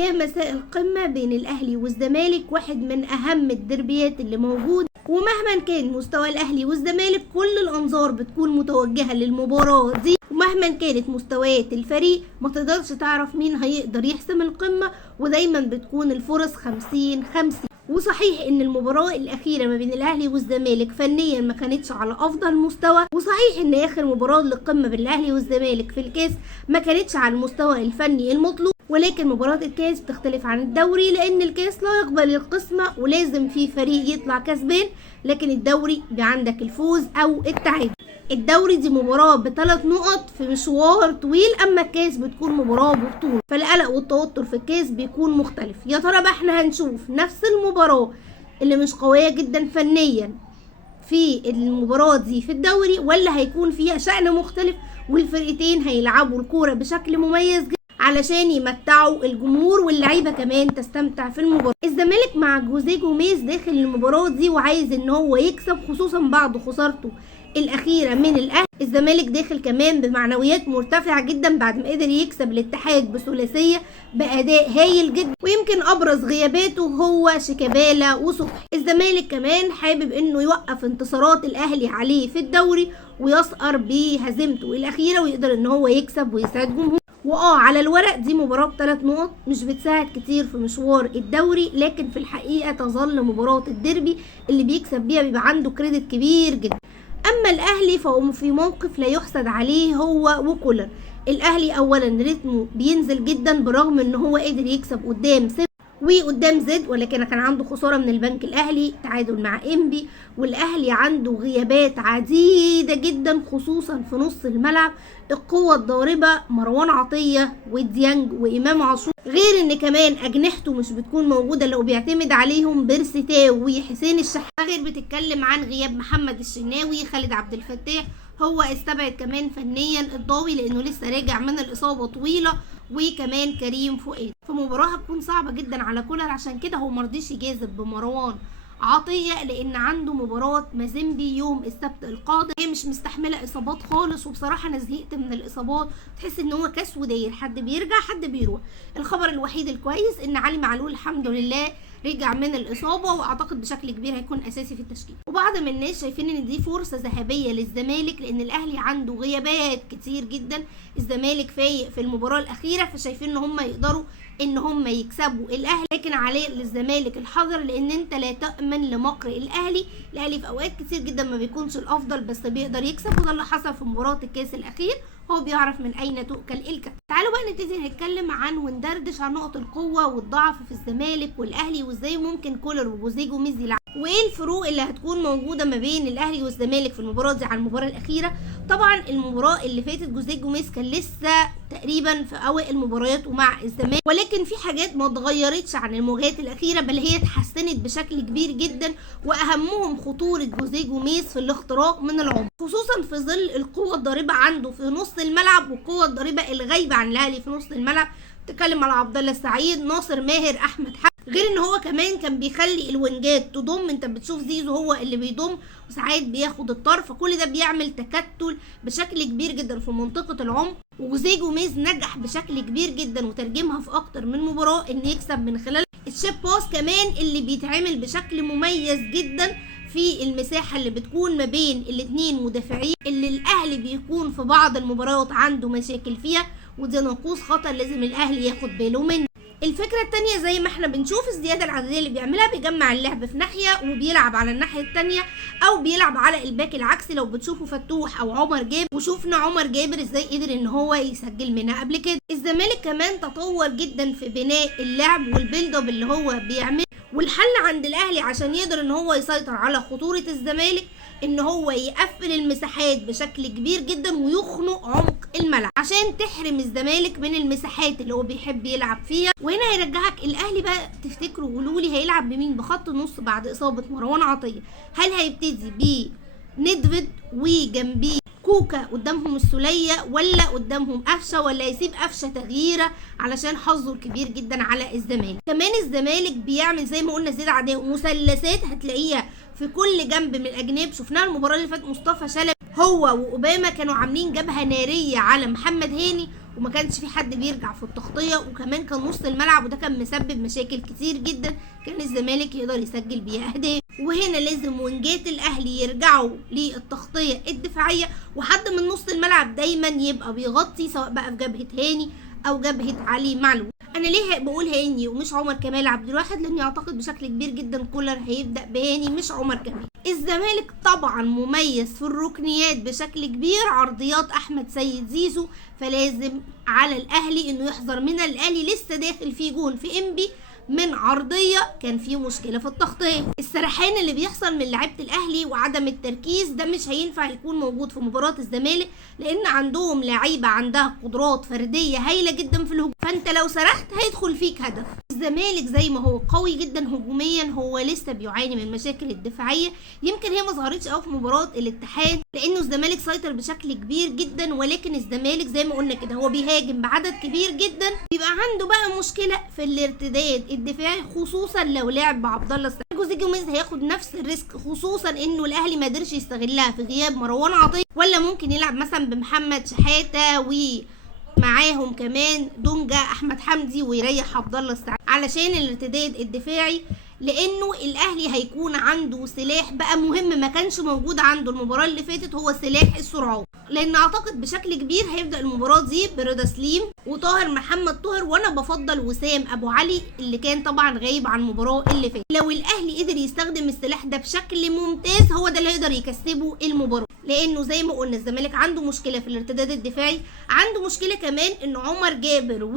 يا مساء القمة بين الأهلي والزمالك، واحد من أهم الدربيات اللي موجود، ومهما كان مستوى الأهلي والزمالك كل الأنظار بتكون متوجهة للمباراة دي، ومهما كانت مستويات الفريق ما تقدرش تعرف مين هيقدر يحسم القمة، ودايما بتكون الفرص 50-50. وصحيح ان المباراة الاخيرة ما بين الاهلي والزمالك فنيا ما كانتش على افضل مستوى، وصحيح ان اخر مباراة للقمة بين الاهلي والزمالك في الكاس ما كانتش على المستوى الفني المطلوب، ولكن مباراة الكاس بتختلف عن الدوري، لان الكاس لا يقبل القسمة ولازم في فريق يطلع كسبان، لكن الدوري عندك الفوز او التعادل. الدوري دي مباراة ب3 نقط في مشوار طويل، اما الكاس بتكون مباراة ببطولة، فالقلق والتوتر في الكاس بيكون مختلف. يا ترى بقى احنا هنشوف نفس المباراة اللي مش قوية جدا فنيا في المباراة دي في الدوري، ولا هيكون فيها شأن مختلف والفرقتين هيلعبوا الكورة بشكل مميز جدا علشان يمتعوا الجمهور واللعيبه كمان تستمتع في المباراه؟ الزمالك مع جوزيه جوميز داخل المباراه دي وعايز ان هو يكسب، خصوصا بعد خسارته الاخيره من الاهلي. الزمالك داخل كمان بمعنويات مرتفعه جدا بعد ما قدر يكسب الاتحاد بثلاثيه باداء هايل جدا، ويمكن ابرز غياباته هو شيكابالا وصبحي. الزمالك كمان حابب انه يوقف انتصارات الاهلي عليه في الدوري ويسقر بهزيمته الاخيره ويقدر ان هو يكسب ويسعد جمهوره. على الورق دي مباراة ب3 نقط مش بتساعد كتير في مشوار الدوري، لكن في الحقيقة تظل مباراة الديربي اللي بيكسب بيها بيبقى عنده كريدت كبير جدا. اما الاهلي فهو في موقف لا يحسد عليه هو وكولر. الاهلي اولا رتمه بينزل جدا برغم ان هو قدر يكسب قدام وقدام زد، ولكن كان عنده خساره من البنك الاهلي، تعادل مع انبي، والاهلي عنده غيابات عديده جدا خصوصا في نص الملعب. القوه الضاربه مروان عطيه وديانج وامام عاشور، غير ان كمان اجنحته مش بتكون موجوده لو بيعتمد عليهم بيرسيتاو وحسين الشحات، غير بتتكلم عن غياب محمد الشناوي. خالد عبد الفتاح هو استبعد كمان فنيا الضاوي لانه لسه راجع من الاصابه طويله، وكمان كريم فؤاد. فمباراه هتكون صعبه جدا على كولر، عشان كده هو مرضيش يجازف بمروان عطيه لان عنده مباراه مازيمبي يوم السبت القادم. هي مش مستحمله اصابات خالص، وبصراحه انا زهقت من الاصابات، تحس ان هو كاس وداير، حد بيرجع حد بيروح. الخبر الوحيد الكويس ان علي معلول الحمد لله رجع من الاصابه، واعتقد بشكل كبير هيكون اساسي في التشكيل. وبعض من الناس شايفين ان دي فرصه ذهبيه للزمالك لان الاهلي عنده غيابات كتير جدا. الزمالك فايق في المباراه الاخيره، فشايفين ان هم يقدروا ان هم يكسبوا الاهلي، لكن عليه للزمالك الحذر لان انت لا تامن لمكر الاهلي. الاهلي في اوقات كتير جدا ما بيكونش الافضل بس بيقدر يكسب، وده اللي حصل في مباراه الكاس الاخير، هو بيعرف من اين تؤكل الكف. تعالوا بقى نبتدي نتكلم عن وندردش عن نقط القوه والضعف في الزمالك والاهلي، وازاي ممكن كولر وجوزيه جوميز يلعبوا، وايه الفروق اللي هتكون موجوده ما بين الاهلي والزمالك في المباراه دي عن المباراه الاخيره. طبعا المباراه اللي فاتت جوزيه جوميز كان لسه تقريبا في اوائل مبارياته مع الزمالك، ولكن في حاجات ما اتغيرتش عن المواجهات الاخيره، بل هي اتحسنت بشكل كبير جدا، واهمهم خطوره جوزيه جوميز في الاختراق من العمق، خصوصا في ظل القوه الضاربه عنده في نص الملعب والقوه الضاربه الغايبه عن الاهلي في نص الملعب. تتكلم على عبد الله السعيد، ناصر ماهر، احمد حق، غير ان هو كمان كان بيخلي الوينجات تضم. انت بتشوف زيزو هو اللي بيضم وساعات بياخد الطرف، فكل ده بيعمل تكتل بشكل كبير جدا في منطقه العمق. وجوزيه جوميز نجح بشكل كبير جدا وترجمها في اكتر من مباراه ان يكسب من خلال الشيب باس كمان اللي بيتعمل بشكل مميز جدا في المساحه اللي بتكون ما بين الاثنين مدافعين، اللي الاهلي بيكون في بعض المباريات عنده مشاكل فيها، ودي ناقوس خطر لازم الاهلي ياخد باله منه. الفكره التانية زي ما احنا بنشوف الزياده العدديه اللي بيعملها، بيجمع اللعب في ناحيه وبيلعب على الناحيه التانية، او بيلعب على الباك العكسي. لو بتشوفوا فتوح او عمر جابر، وشوفنا عمر جابر ازاي قدر ان هو يسجل منها قبل كده. الزمالك كمان تطور جدا في بناء اللعب والبيلد اب اللي هو بيعمل، والحل عند الاهلي عشان يقدر ان هو يسيطر على خطوره الزمالك ان هو يقفل المساحات بشكل كبير جدا ويخنق عمق الملعب عشان تحرم الزمالك من المساحات اللي هو بيحب يلعب فيها. وهنا هيرجعك الاهلي بقى، تفتكروا قولوا لي هيلعب بمين بخط النص بعد اصابه مروان عطيه؟ هل هيبتدي بندفد وجنبيه كوكا قدامهم السوليه، ولا قدامهم قفشه، ولا يسيب قفشه تغييره علشان حظه الكبير جدا على الزمالك؟ كمان الزمالك بيعمل زي ما قلنا زيادة عاديه مثلثات هتلاقيها في كل جنب من الاجناب. شفناها المباراه اللي فاتت، مصطفى شلبي هو واوباما كانوا عاملين جبهه ناريه على محمد هاني، وما كانش في حد بيرجع في التغطيه، وكمان كان نص الملعب وده كان مسبب مشاكل كتير جدا كان الزمالك يقدر يسجل بيها اهداف. وهنا لازم وينجات الاهلي يرجعوا للتغطيه الدفاعيه، وحد من نص الملعب دايما يبقى بيغطي، سواء بقى في جبهه هاني او جبهه علي معلول. انا ليه بقول هاني ومش عمر كمال عبد الواحد؟ لاني اعتقد بشكل كبير جدا كولر هيبدا بهاني مش عمر كمال. الزمالك طبعا مميز في الركنيات بشكل كبير، عرضيات احمد سيد زيزو، فلازم على الاهلي انه يحذر من الاهلي لسه داخل فيه جون في انبي من عرضيه كان فيه مشكله في التغطيه. السرحان اللي بيحصل من لعيبه الاهلي وعدم التركيز ده مش هينفع يكون موجود في مباراه الزمالك، لان عندهم لعيبه عندها قدرات فرديه هايله جدا في الهجوم، فانت لو سرحت هيدخل فيك هدف. الزمالك زي ما هو قوي جدا هجوميا، هو لسه بيعاني من المشاكل الدفاعيه، يمكن هي ما ظهرتش قوي في مباراه الاتحاد لانه الزمالك سيطر بشكل كبير جدا، ولكن الزمالك زي ما قلنا كده هو بيهاجم بعدد كبير جدا، بيبقى عنده بقى مشكله في الارتداد الدفاعي، خصوصا لو لعب بعبد الله السعيد. جوزيه جوميز هياخد نفس الريسك، خصوصا انه الاهلي ما قدرش يستغلها في غياب مروان عطيه، ولا ممكن يلعب مثلا بمحمد شحاته ومعاهم كمان دونجا احمد حمدي ويريح عبد الله السعيد علشان الارتداد الدفاعي، لانه الاهلي هيكون عنده سلاح بقى مهم ما كانش موجود عنده المباراه اللي فاتت، هو سلاح السرعات. لان اعتقد بشكل كبير هيبدا المباراه دي برضا سليم وطاهر محمد طاهر، وانا بفضل وسام ابو علي اللي كان طبعا غايب عن المباراه اللي فاتت. لو الاهلي قدر يستخدم السلاح ده بشكل ممتاز هو ده اللي هيقدر يكسبه المباراه، لانه زي ما قلنا الزمالك عنده مشكله في الارتداد الدفاعي، عنده مشكله كمان ان عمر جابر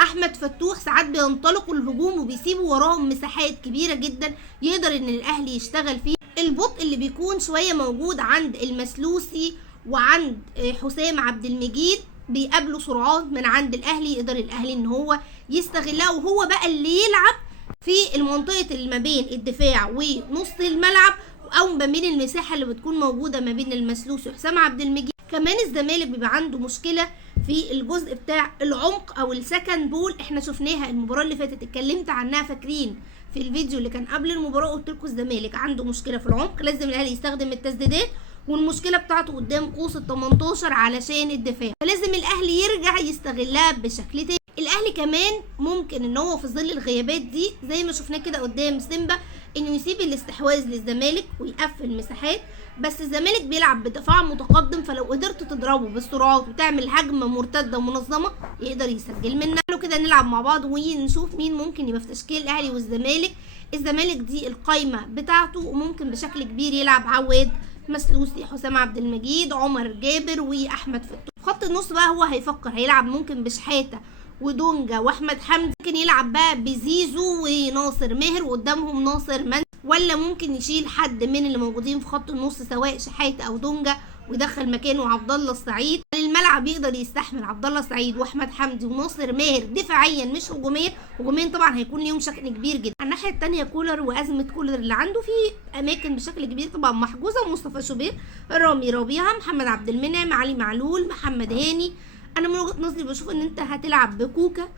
احمد فتوح ساعات بينطلقوا الهجوم وبيسيبوا وراهم مساحات كبيره جدا يقدر ان الاهلي يشتغل فيه. البطء اللي بيكون شويه موجود عند المسلوسي وعند حسام عبد المجيد بيقابلوا سرعات من عند الاهلي، يقدر الاهلي ان هو يستغلها، وهو بقى اللي يلعب في المنطقه اللي ما بين الدفاع ونص الملعب او ما بين المساحه اللي بتكون موجوده ما بين المسلوسي وحسام عبد المجيد. كمان الزمالك بيبقى عنده مشكله في الجزء بتاع العمق او السكند بول، احنا شفناها المباراه اللي فاتت اتكلمت عنها، فاكرين في الفيديو اللي كان قبل المباراه قلت لكم الزمالك عنده مشكله في العمق، لازم الاهلي يستخدم التسديدات، والمشكله بتاعته قدام قوس ال 18 علشان الدفاع، فلازم الاهلي يرجع يستغلها بشكل تاني. الاهلي كمان ممكن ان هو في ظل الغيابات دي زي ما شفناه كده قدام سيمبا انه يسيب الاستحواذ للزمالك ويقفل مساحات، بس الزمالك بيلعب بدفاع متقدم، فلو قدرت تضربه بالسرعات وتعمل هجمه مرتده ومنظمه يقدر يسجل منها. لو كده نلعب مع بعض ونشوف مين ممكن يبقى في تشكيل الاهلي والزمالك. الزمالك دي القايمه بتاعته، وممكن بشكل كبير يلعب عواد، مسلوسي، حسام عبد المجيد، عمر جابر واحمد فتوح. في خط النص بقى هو هيفكر هيلعب ممكن بشحاته ودونجا واحمد حمدي، ممكن يلعب بقى بزيزو وناصر ماهر وقدامهم ناصر من، ولا ممكن يشيل حد من اللي موجودين في خط النص سواء شحاته او دونجا ويدخل مكانه عبد الله السعيد. الملعب يقدر يستحمل عبد الله السعيد واحمد حمدي وناصر ماهر دفاعيا مش هجوميا، هجوميا طبعا هيكون ليهم شكل كبير جدا. الناحيه الثانيه كولر وازمه كولر اللي عنده في اماكن بشكل كبير طبعا محجوزه، مصطفى شوبير، رامي ربيعه، محمد عبد المنعم، علي معلول، محمد هاني. انا من وجهه نظري بشوف ان انت هتلعب بكوكا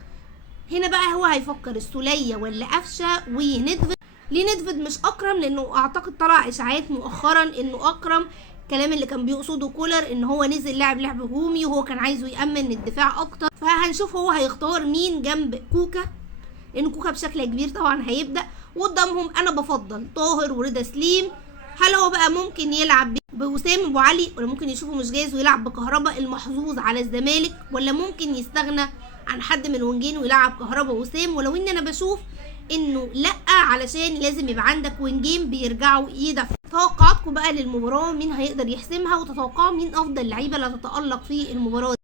هنا، بقى هو هيفكر السوليه ولا قفشه وندفد. ليه ندفد مش اكرم؟ لانه اعتقد طلع اشاعات مؤخرا انه اكرم الكلام اللي كان بيقصده كولر ان هو نزل لعب هجومي وهو كان عايزه يامن الدفاع اكتر، فهنشوف هو هيختار مين جنب كوكا، لان كوكا بشكل كبير طبعا هيبدا، وقدامهم انا بفضل طاهر ورضا سليم. هل هو بقى ممكن يلعب بوسام ابو علي، ولا ممكن يشوفه مش جاهز ويلعب بكهربا المحظوظ على الزمالك، ولا ممكن يستغنى عن حد من الوينجين ويلعب كهربا ووسام؟ ولو ان انا بشوف انه لا، علشان لازم يبقى عندك وينجين بيرجعوا يدافعوا. توقعاتكم بقى للمباراه، مين هيقدر يحسمها، وتتوقعوا مين افضل لعيبه اللي هتتالق في المباراه؟